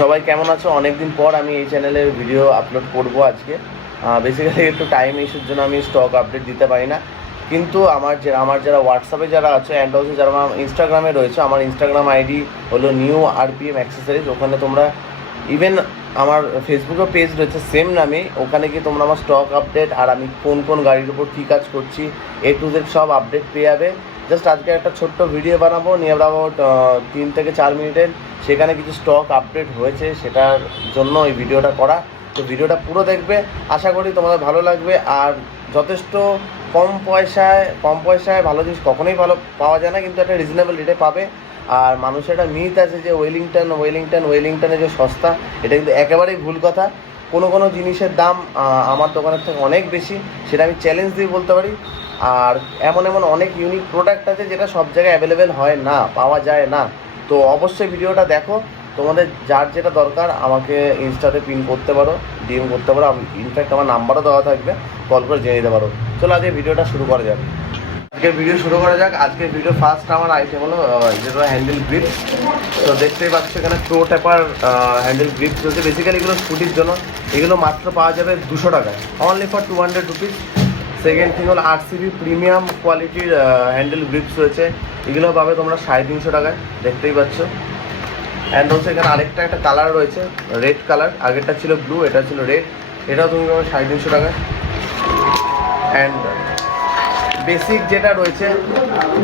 সবাই কেমন আছো? অনেকদিন পর আমি এই চ্যানেলে ভিডিও আপলোড করব আজকে। বেসিক্যালি একটু টাইম ইস্যুর জন্য আমি স্টক আপডেট দিতে পারি না, কিন্তু আমার যারা হোয়াটসঅ্যাপে যারা আছে অ্যান্ড অলসো যারা আমার ইনস্টাগ্রামে রয়েছে, আমার ইনস্টাগ্রাম আইডি হলো নিউ আরপিএম অ্যাক্সেসরিজ। ওখানে তোমরা ইভেন আমার ফেসবুকে পেজ রয়েছে সেম নামে, ওখানে কি তোমরা আমার স্টক আপডেট আর আমি কোন কোন গাড়ির উপর কী কাজ করছি A to Z সব আপডেট পেয়ে যাবে। জাস্ট আজকে একটা ছোট্ট ভিডিও বানাবো নিয়ার অ্যাবাউট 3 থেকে 4 মিনিটের। সেখানে কিছু স্টক আপডেট হয়েছে, সেটার জন্য এই ভিডিওটা করা। তো ভিডিওটা পুরো দেখবে, আশা করি তোমাদের ভালো লাগবে। আর যথেষ্ট কম পয়সায় ভালো জিনিস কখনোই ভালো পাওয়া যায় না, কিন্তু একটা রিজনেবল রেটে পাবে। আর মানুষের একটা মিথ আছে যে ওয়েলিংটনে যে সস্তা, এটা কিন্তু একেবারেই ভুল কথা। কোনো জিনিসের দাম আমার দোকানের থেকে অনেক বেশি, সেটা আমি চ্যালেঞ্জ দিয়ে বলতে পারি। আর এমন অনেক ইউনিক প্রোডাক্ট আছে যেটা সব জায়গায় অ্যাভেলেবেল হয় না, পাওয়া যায় না। তো অবশ্যই ভিডিওটা দেখো। তোমাদের যার যেটা দরকার আমাকে ইনস্টাতে পিন করতে পারো, ডিএম করতে পারো। ইনফ্যাক্ট আমার নাম্বারও দেওয়া থাকবে, কল করে জেনে নিতে পারো। চলো আজকে ভিডিওটা শুরু করা যাক। আজকের ভিডিও ফার্স্ট আমার আইটেম হলো যেটা হ্যান্ডেল গ্রিপস। তো দেখতেই পাচ্ছ এখানে প্রো ট্যাপার হ্যান্ডেল গ্রিপস রয়েছে। বেসিক্যালি এগুলো স্কুটির জন্য, এগুলো মাত্র পাওয়া যাবে 200 টাকায়, only for 200 rupees. Second thing হলো আরসিবি প্রিমিয়াম কোয়ালিটির হ্যান্ডেল গ্রিপস রয়েছে, এগুলো পাবে তোমরা 350 টাকায়, দেখতেই পাচ্ছ। অ্যান্ড অলসো এখানে একটা কালার রয়েছে রেড কালার, আগেরটা ছিল ব্লু, এটা ছিল রেড, এটাও তুমি পাবে 350 টাকায়। অ্যান্ড বেসিক যেটা রয়েছে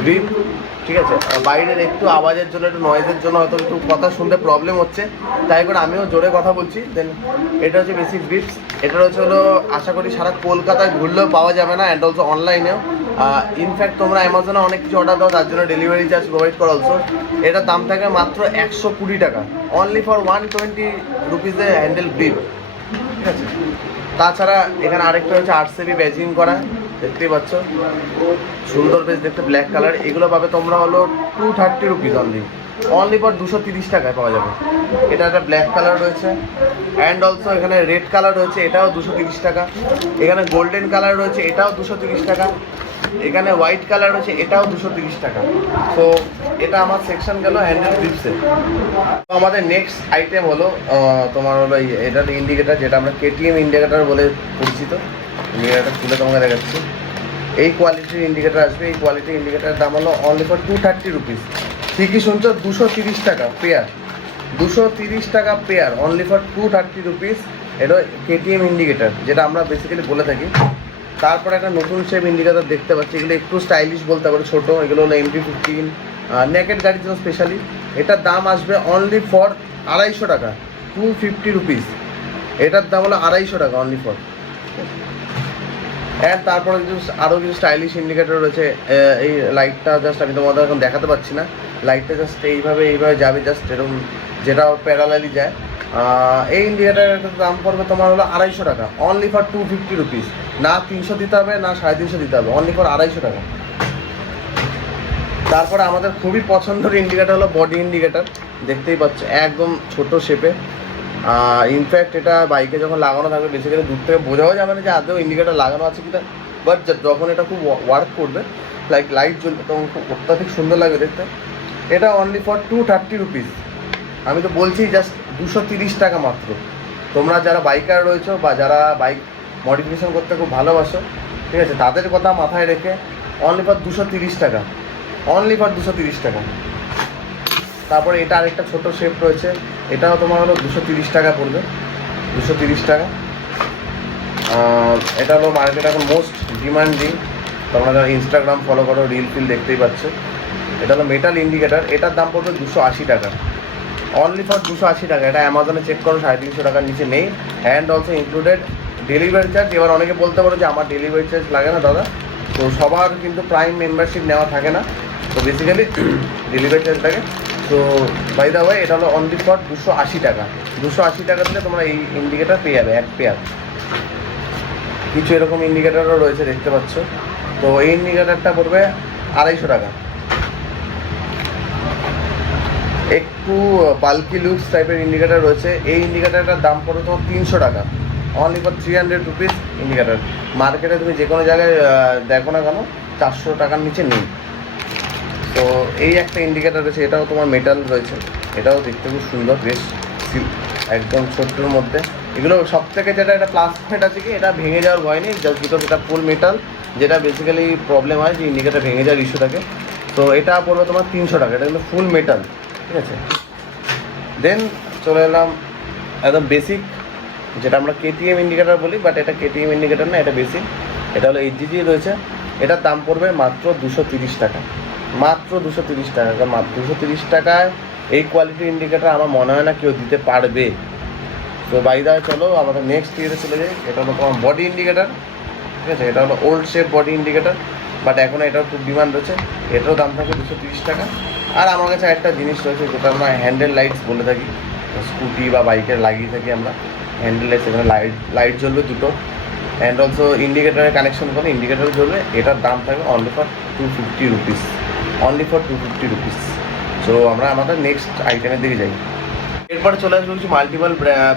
গ্রিপ, ঠিক আছে। বাইরের একটু আওয়াজের জন্য, একটু নয়েজের জন্য হয়তো একটু কথা শুনতে প্রবলেম হচ্ছে, তাই করে আমিও জোরে কথা বলছি। দেন এটা হচ্ছে বেসিক গ্রিপস। এটা হলো আশা করি সারা কলকাতায় ঘুরলেও পাওয়া যাবে না, অ্যান্ড অলসো অনলাইনেও। ইনফ্যাক্ট তোমরা অ্যামাজনে অনেক কিছু অর্ডার দাও, তার জন্য ডেলিভারি চার্জ প্রোভাইড করো অলসো। এটার দাম থাকে মাত্র 120 টাকা, অনলি ফর 120 রুপিসে হ্যান্ডেল গ্রিপ, ঠিক আছে। তাছাড়া এখানে আরেকটা হচ্ছে আরসিবি ব্যাজিং করা, দেখতেই পাচ্ছ, সুন্দর বেশ দেখতে, ব্ল্যাক কালার। এগুলো পাবে তোমরা হলো 230 রুপিস অনলি ফর 230 টাকায় পাওয়া যাবে। এটা একটা ব্ল্যাক কালার রয়েছে, অ্যান্ড অলসো এখানে রেড কালার রয়েছে, এটাও 230 টাকা। এখানে গোল্ডেন কালার রয়েছে, এটাও 230 টাকা। এখানে হোয়াইট কালার রয়েছে, এটাও 230 টাকা। তো এটা আমার সেকশন গেল হ্যান্ডেল গ্রিপসের। তো আমাদের নেক্সট আইটেম হলো তোমার হলো এটা ইন্ডিকেটার, যেটা আমরা কেটিএম ইন্ডিকেটার বলে পরিচিত। ইন্ডিকেটারটা খুলে তোমাকে দেখাচ্ছি। এই কোয়ালিটির ইন্ডিকেটার আসবে। এই কোয়ালিটির ইন্ডিকেটারের দাম হলো অনলি ফর 230 রুপিস। ঠিকই শুনছো, 230 টাকা পেয়ার, 230 টাকা পেয়ার, অনলি ফর 230 রুপিস। এটা কেটিএম ইন্ডিকেটার, যেটা আমরা বেসিক্যালি বলে থাকি। তারপরে একটা নতুন শেপ ইন্ডিকেটার দেখতে পাচ্ছি, এগুলো একটু স্টাইলিশ বলতে পারি, ছোটো। এগুলো হলো MT-15 নেকেড গাড়ির জন্য স্পেশালি। এটার দাম আসবে অনলি ফর 250 টাকা, 250 রুপিস। এটার দাম হলো 250 টাকা অনলি ফর। অ্যান্ড তারপরে আরও কিছু স্টাইলিশ ইন্ডিকেটর রয়েছে। এই লাইটটা জাস্ট আমি তোমাদের এখন দেখাতে পারছি না, লাইটটা জাস্ট এইভাবে যাবে, জাস্ট এরকম, যেটা প্যারালালি যায়। এই ইন্ডিকেটারের দাম পড়বে তোমার হলো 250 টাকা, অনলি ফর 250 রুপিস। না 300 দিতে হবে, না 350 দিতে হবে, অনলি ফর 250 টাকা। তারপরে আমাদের খুবই পছন্দের ইন্ডিকেটার হলো বডি ইন্ডিকেটার, দেখতেই পাচ্ছ, একদম ছোট শেপে। ইনফ্যাক্ট এটা বাইকে যখন লাগানো থাকবে, বেসিক্যালি দূর থেকে বোঝাও যাবে না যে আদৌ ইন্ডিকেটার লাগানো আছে কিনা, বাট যখন এটা খুব ওয়ার্ক করবে, লাইট জ্বলবে, তখন খুব অত্যাধিক সুন্দর লাগবে দেখতে। এটা অনলি ফর 230 রুপিস। আমি তো বলছি জাস্ট 230 টাকা মাত্র। তোমরা যারা বাইকার রয়েছো বা যারা বাইক মডিফিকেশন করতে খুব ভালোবাসো, ঠিক আছে, তাদের কথা মাথায় রেখে অনলি ফর 230 টাকা, অনলি ফর 230 টাকা। তারপরে এটা আরেকটা ছোটো শেপ রয়েছে, এটাও তোমার হলো 230 টাকা পড়বে, 230 টাকা। এটা হলো মার্কেট এখন মোস্ট ডিমান্ডিং। তোমরা যারা ইনস্টাগ্রাম ফলো করো, রিল ফিল দেখতেই পাচ্ছ। এটা হলো মেটাল ইন্ডিকেটার, এটার দাম পড়বে 280 টাকা, অনলি ফর 280 টাকা। এটা অ্যামাজনে চেক করো, 350 টাকার নিচে নেই। And also included delivery charge. এবার অনেকে বলতে পারো যে আমার ডেলিভারি চার্জ লাগে না দাদা, তো সবার কিন্তু প্রাইম মেম্বারশিপ নেওয়া থাকে না, তো বেসিক্যালি ডেলিভারি চার্জ লাগে। তো বাই দ্য ওয়ে, এটা হলো অনলি ফর 280 টাকা। 280 টাকা দিলে তোমরা এই ইন্ডিকেটার পেয়ে যাবে, এক পেয়ার। কিছু এরকম ইন্ডিকেটারও রয়েছে, দেখতে পাচ্ছ। তো এই ইন্ডিকেটারটা পড়বে 250 টাকা। একটু বাল্কি লুকস টাইপের ইন্ডিকেটার রয়েছে, এই ইন্ডিকেটারটার দাম পড়বে তোমার 300 টাকা, অনলি ফর 300 রুপিস ইন্ডিকেটার। মার্কেটে তুমি যে কোনো জায়গায় দেখো না কেন, 400 টাকার নিচে নেই। তো এই একটা ইন্ডিকেটার রয়েছে, এটাও তোমার মেটাল রয়েছে, এটাও দেখতে খুব সুন্দর, বেশ একদম ছোট্টর মধ্যে। এগুলো সব থেকে যেটা একটা প্লাস পয়েন্ট আছে কি, এটা ভেঙে যাওয়ার ভয় নেই, জাস্ট বিকজ এটা ফুল মেটাল, যেটা বেসিক্যালি প্রবলেম হয় যে ইন্ডিকেটার ভেঙে যাওয়ার ইস্যু থাকে। তো এটা পড়বে তোমার 300 টাকা, এটা কিন্তু ফুল মেটাল, ঠিক আছে। দেন চলে এলাম একদম বেসিক, যেটা আমরা কেটিএম ইন্ডিকেটার বলি, বাট এটা কেটিএম ইন্ডিকেটার না, এটা বেসিক। এটা হলো এইচজিজি রয়েছে, এটার দাম পড়বে মাত্র 230 টাকা, মাত্র 230 টাকা। কারণ 230 টাকায় এই কোয়ালিটির ইন্ডিকেটার আমার মনে হয় না কেউ দিতে পারবে। তো বাইদা চলো আমাদের নেক্সট ইয়েতে চলে যাই। এটা হলো তোমার বডি ইন্ডিকেটার, ঠিক আছে। এটা হলো old shape body indicator, but এখন এটার খুব ডিমান্ড রয়েছে। এটারও দাম থাকে 230 টাকা। আর আমার কাছে একটা জিনিস রয়েছে যেটা আমরা হ্যান্ডেল লাইটস বলে থাকি, স্কুটি বা বাইকের লাগিয়ে থাকি আমরা হ্যান্ডেল লাইটস। এখানে লাইট জ্বলবে দুটো, অ্যান্ড অলসো ইন্ডিকেটারের কানেকশন করে ইন্ডিকেটার জ্বলবে। এটার দাম থাকবে only for 250 rupees, only for 250 rupees. So আমরা আমাদের নেক্সট আইটেমের দিকে যাই। এরপরে চলে আসবো কিছু মাল্টিপল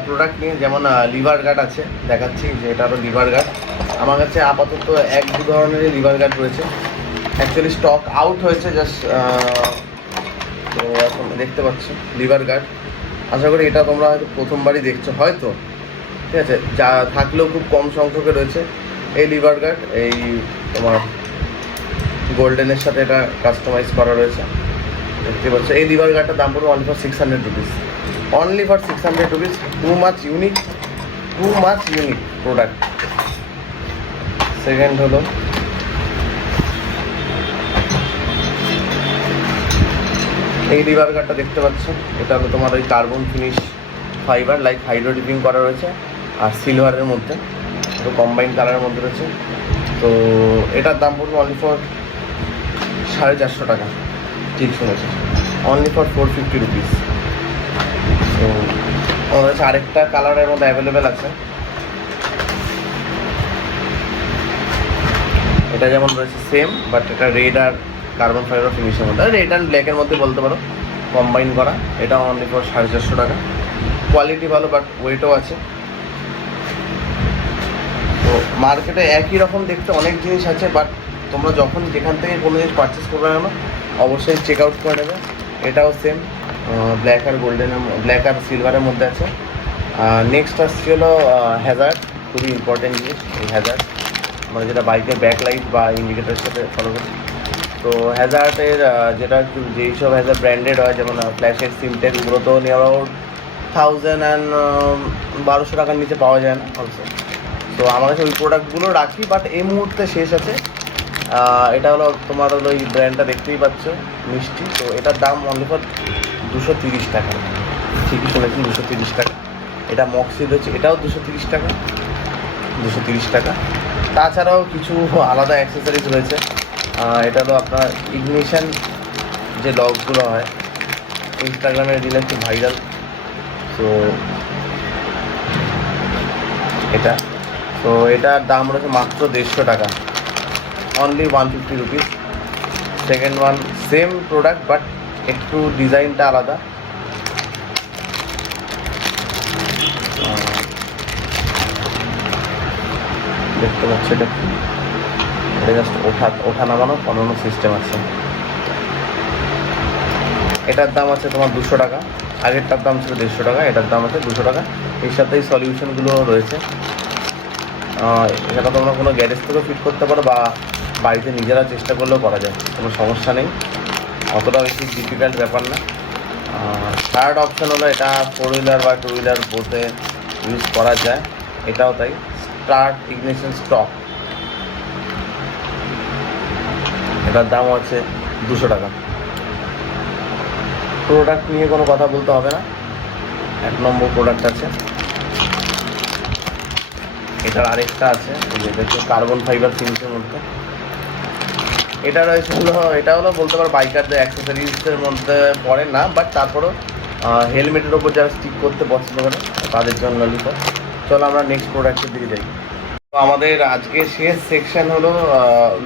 প্রোডাক্ট নিয়ে, যেমন লিভার গার্ড আছে, দেখাচ্ছি যে এটা হলো লিভার গার্ড। আমার কাছে আপাতত 1-2 ধরনের লিভার গার্ড রয়েছে, অ্যাকচুয়ালি স্টক আউট হয়েছে জাস্ট। তো এখন দেখতে পাচ্ছ লিভার গার্ড, আশা করি এটা তোমরা হয়তো প্রথমবারই দেখছো হয়তো, ঠিক আছে। যা থাকলেও খুব কম সংখ্যকে রয়েছে এই লিভার গার্ড। এই তোমার গোল্ডেনের সাথে এটা কাস্টমাইজ করা রয়েছে, দেখতে পাচ্ছ। এই লিভার গার্ডটার দাম পড়বে only for 600 rupees, only for 600 rupees. Too much unique product. Second হলো এই লিভার গার্ডটা দেখতে পাচ্ছ, এটা হলো তোমার ওই carbon finish fibre, like hydro dipping করা রয়েছে আর সিলভারের মধ্যে, তো কম্বাইন কালারের মধ্যে রয়েছে। তো এটার দাম পড়বে অনলি ফর 450 টাকা, ঠিক শুনেছে, অনলি ফর 450 রুপিস। তো আমাদের কাছে আরেকটা কালারের মধ্যে অ্যাভেলেবেল আছে, এটা যেমন রয়েছে সেম, বাট এটা রেড আর কার্বন ফাইবার ফিনিশের মধ্যে, রেড অ্যান্ড ব্ল্যাকের মধ্যে বলতে পারো, কম্বাইন করা। এটা অনলি ফর 450 টাকা। কোয়ালিটি ভালো, বাট ওয়েটও আছে। তো মার্কেটে একই রকম দেখতে অনেক জিনিস আছে, বাট তোমরা যখন যেখান থেকে কোনো জিনিস পারচেস করবে না অবশ্যই চেক আউট করে নেবে। এটাও সেম, ব্ল্যাক আর গোল্ডেনের, ব্ল্যাক আর সিলভারের মধ্যে আছে। নেক্সট আসছে হলো হ্যাজার্ড, খুবই ইম্পর্টেন্ট জিনিস এই হ্যাজার্ড, মানে যেটা বাইকের ব্যাক লাইট বা ইন্ডিকেটারের সাথে ফলো করে। তো হ্যাজার্ডের যেটা একটু যেই সব হ্যাজার্ড ব্র্যান্ডেড হয়, যেমন ফ্ল্যাশের সিমটেক, এগুলো তো নিয়ে অ্যাবাউট 1200 টাকার নিচে পাওয়া যায় না অলসো। তো আমার কাছে ওই প্রোডাক্টগুলো রাখি, বাট এই মুহূর্তে শেষ আছে। এটা হলো তোমার হলো এই ব্র্যান্ডটা দেখতেই পাচ্ছ, মিষ্টি। তো এটার দাম অনলি ফর 230 টাকা, ঠিকই শুনেছি, 230 টাকা। এটা মক্সি রয়েছে, এটাও 230 টাকা, 230 টাকা। তাছাড়াও কিছু আলাদা অ্যাক্সেসরিজ রয়েছে। এটা হলো আপনার ইগনিশন যে লকগুলো হয়, ইনস্টাগ্রামে দিলে একটু ভাইরাল। তো এটা, তো এটার দাম রয়েছে মাত্র 150 টাকা, only 150 rupees. Second one same product, but একটু ডিজাইনটা আলাদা। দেখতে পাচ্ছি এটা জাস্ট ওঠা নামানো বানানো সিস্টেম আছে। এটার দাম আছে তোমার 200 টাকা, আগেরটার দাম ছিল 150 টাকা, এটার দাম আছে 200 টাকা। এর সাথে এই সলিউশনগুলো রয়েছে। এটা তোমরা কোনো গ্যারেজ থেকেও ফিট করতে পারো, বা বাড়িতে নিজেরা চেষ্টা করলেও করা যায়, কোনো সমস্যা নেই, অতটা বেশি ডিফিকাল্ট ব্যাপার না। থার্ড অপশান হলো এটা 4 হুইলার বা 2 হুইলার বোথে ইউজ করা যায়, এটাও তাই। স্টার্ট ইগনিশন স্টপ, এটার দাম আছে 200 টাকা। প্রোডাক্ট নিয়ে কোনো কথা বলতে হবে না, 1 নম্বর প্রোডাক্ট আছে। এটার আরেকটা আছে, যেটা কার্বন ফাইবার ফিনিশের মধ্যে। এটা রয়েছে হলো, এটা হলো বলতে পারো বাইকারদের অ্যাক্সেসরিজের মধ্যে পড়ে না, বাট তারপরেও হেলমেটের ওপর যারা স্টিক করতে পছন্দ করে তাদের জন্য লিখো। চলো আমরা নেক্সট প্রোডাক্টের দিকে যাই। তো আমাদের আজকে শেষ সেকশন হলো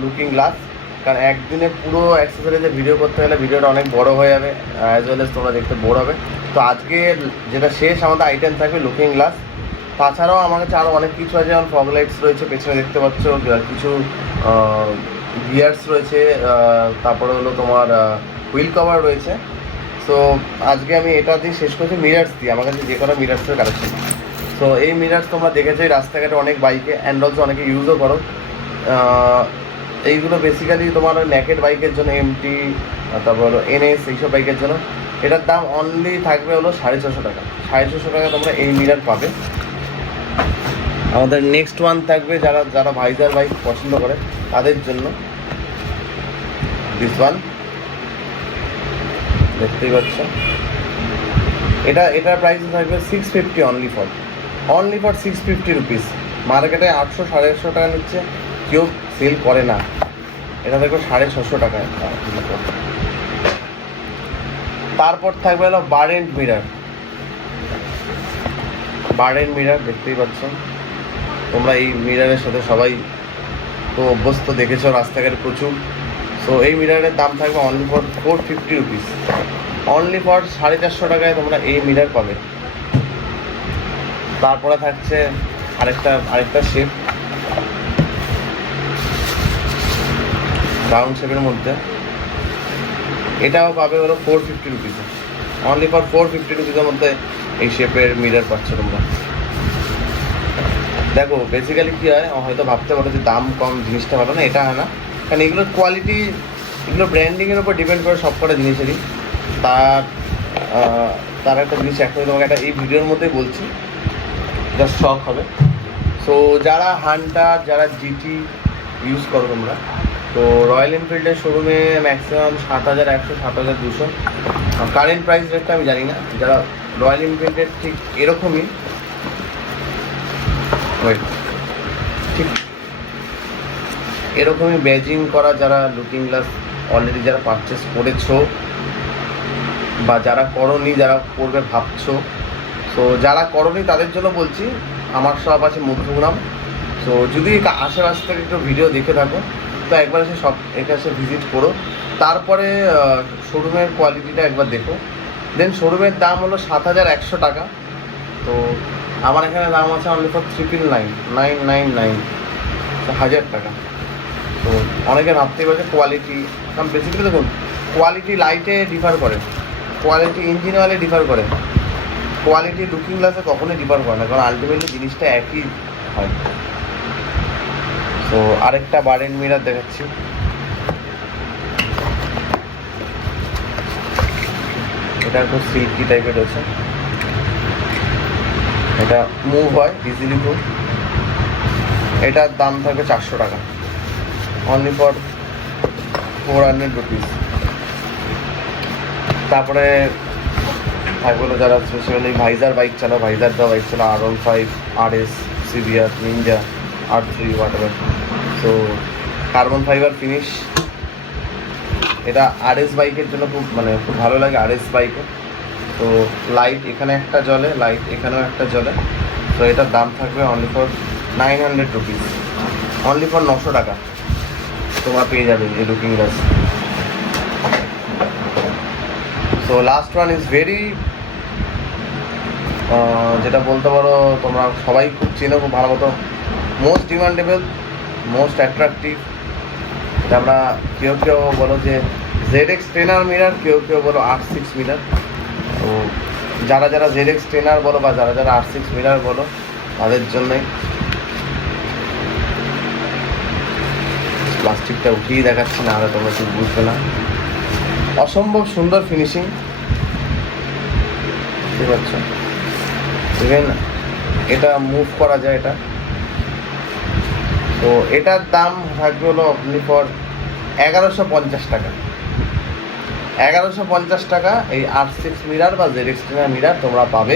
লুকিং গ্লাস, কারণ একদিনে পুরো অ্যাক্সেসরিজের ভিডিও করতে গেলে ভিডিওটা অনেক বড় হয়ে যাবে, অ্যাজ ওয়েল এস তোমরা দেখতে বোর হবে। তো আজকে যেটা শেষ আমাদের আইটেম থাকবে লুকিং গ্লাস। তাছাড়াও আমার কাছে আরও অনেক কিছু আছে, যেমন ফগ লাইটস রয়েছে, পেছনে দেখতে পাচ্ছ কিছু গিয়ার্স রয়েছে, তারপরে হলো তোমার হুইল কভার রয়েছে। সো আজকে আমি এটা দিয়ে শেষ করছি, মিরার্স দিয়ে। আমার কাছে যে কোনো মিরার্সের কালেকশন। সো এই মিরার্স তোমরা দেখেছো রাস্তাঘাটে অনেক বাইকে, অ্যান্ড অলসো অনেকে ইউজও করো। এইগুলো বেসিক্যালি তোমার ন্যাকেড বাইকের জন্য, এমটি, তারপর এনএস, এইসব বাইকের জন্য। এটার দাম অনলি থাকবে হলো 650 টাকা। 650 টাকা তোমরা এই মিরার পাবে। আমাদের নেক্সট ওয়ান থাকবে যারা যারা ভাইজার বাইক পছন্দ করে তাদের জন্য, দিস ওয়ান দেখতেই পাচ্ছ। এটার প্রাইস থাকবে 650 অনলি ফর 650 রুপিস। মার্কেটে 800 850 টাকা নিচ্ছে, কেউ সেল করে না। এটা দেখো 650 টাকায়। তারপর থাকবে হলো বারেন্ট মিরার, দেখতেই পাচ্ছ তোমরা। এই মিরারের সাথে সবাই তো অভ্যস্ত, দেখেছো রাস্তাঘাটে প্রচুর। সো এই মিরারের দাম থাকবে only for 450 rupees. Only for 450 টাকায় তোমরা এই মিরার পাবে। তারপরে থাকছে আরেকটা শেপ, রাউন্ড শেপের মধ্যে। এটাও পাবে হলো 450 রুপিসে। অনলি ফর 450 রুপিসের মধ্যে এই শেপের মিরার পাচ্ছ তোমরা। দেখো বেসিক্যালি কী হয়, হয়তো ভাবতে পারো যে দাম কম, জিনিসটা ভালো না। এটা হয় না, কারণ এগুলোর কোয়ালিটি, এগুলো ব্র্যান্ডিংয়ের উপর ডিপেন্ড করে সব কটা জিনিসেরই। তার একটা জিনিস এখন তোমাকে একটা এই ভিডিওর মধ্যেই বলছি, জাস্ট শখ হবে। সো যারা হান্টার, যারা জিটি ইউজ করো তোমরা, তো রয়্যাল এনফিল্ডের শোরুমে ম্যাক্সিমাম 7100, 7200। কারেন্ট প্রাইস রেটটা আমি জানি না। যারা রয়্যাল এনফিল্ডের ঠিক এরকমই, ঠিক এরকমই ব্যাজিং করা, যারা লুকিং গ্লাস অলরেডি যারা পারচেস করেছো বা যারা করনি, যারা করবে ভাবছো, তো যারা করনি তাদের জন্য বলছি, আমার সব আছে মধ্যগ্রাম। তো যদি আশেপাশ থেকে একটু ভিডিও দেখে থাকো তো একবার এসে এসে ভিজিট করো। তারপরে শোরুমের কোয়ালিটিটা একবার দেখো। দেন শোরুমের দাম হলো 7100 টাকা। তো আমার এখানে দাম আছে অনলি ফর 999, তো 1000 টাকা। তো অনেকে ভাবতেই পারছে কোয়ালিটি, কারণ বেসিক্যালি দেখুন কোয়ালিটি লাইটে ডিফার করে, কোয়ালিটি ইঞ্জিন অয়েলে ডিফার করে, কোয়ালিটি লুকিং গ্লাসে কখনোই ডিফার করে না, কারণ আলটিমেটলি জিনিসটা একই হয়। তো আরেকটা বারেন্ট মিরার দেখাচ্ছি। এটা একটু সিল্কি টাইপের রয়েছে, এটা মুভ হয় ইজিলি মুভ। এটার দাম থাকবে 400 টাকা, অনলি ফর 400 রুপিস। তারপরে থাকবে যারা স্পেশালি ভাইজার বাইক চালাও, ভাইজার দেওয়া বাইক চালাও, R15, RS, CBR, Ninja, R3, whatever. তো কার্বন ফাইবার ফিনিশ, এটা RS বাইকের জন্য খুব খুব ভালো লাগে RS বাইকে। তো লাইট এখানে একটা জ্বলে, লাইট এখানেও একটা জ্বলে। তো এটার দাম থাকবে only for 900 rupees, only for 900 টাকা তোমরা পেয়ে যাবে এই looking glass. So last one is very, যেটা বলতে পারো তোমরা সবাই খুব চেনো, খুব ভালো মতো, মোস্ট ডিমান্ডেবল, মোস্ট অ্যাট্রাকটিভ। আমরা কেউ কেউ বলো যে ZX ট্রেনার মিরার, কেউ কেউ বলো R6 মিরার। তো যারা যারা ZX ট্রেনার বলো বা যারা যারা R6 মিরার বলো তাদের জন্যই। প্লাস্টিকটা উঠিয়ে দেখাচ্ছি না, হলে তোমরা ঠিক বুঝবে না। অসম্ভব সুন্দর ফিনিশিং, বুঝতে পারছো? ইভেন এটা মুভ করা যায় এটা। তো এটার দাম থাকবে হলো অনলি ফর 1150 টাকা। 1150 টাকা এই R6 মিরার বা ZX ট্রেনার মিরার তোমরা পাবে।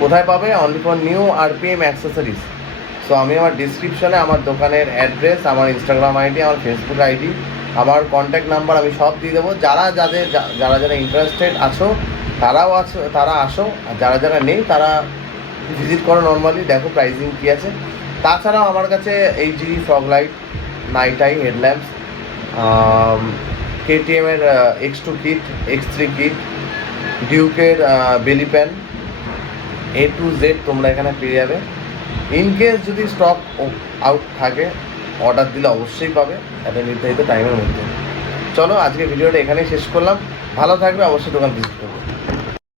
কোথায় পাবে? Only for new RPM accessories. So আমি আমার ডিসক্রিপশনে আমার দোকানের অ্যাড্রেস, আমার ইনস্টাগ্রাম আইডি, আমার ফেসবুক আইডি, আমার কন্ট্যাক্ট নাম্বার আমি সব দিয়ে দেবো। যারা যারা ইন্টারেস্টেড আছো তারা আসো, আর যারা যারা নেই তারা ভিজিট করো নর্মালি, দেখো প্রাইসিং কী আছে। তাছাড়াও আমার কাছে HG fog light, night eye headlamps, KTM-এর X2 কিট, X3 কিট, ডিউকের belly pan, A to Z তোমরা এখানে পেয়ে যাবে। ইনকেস যদি স্টক আউট থাকে, অর্ডার দিলে অবশ্যই পাবে একটা নির্ধারিত টাইমের মধ্যে। চলো আজকে ভিডিওটা এখানেই শেষ করলাম। ভালো থাকবে, অবশ্যই দোকান ভিজিট করবে।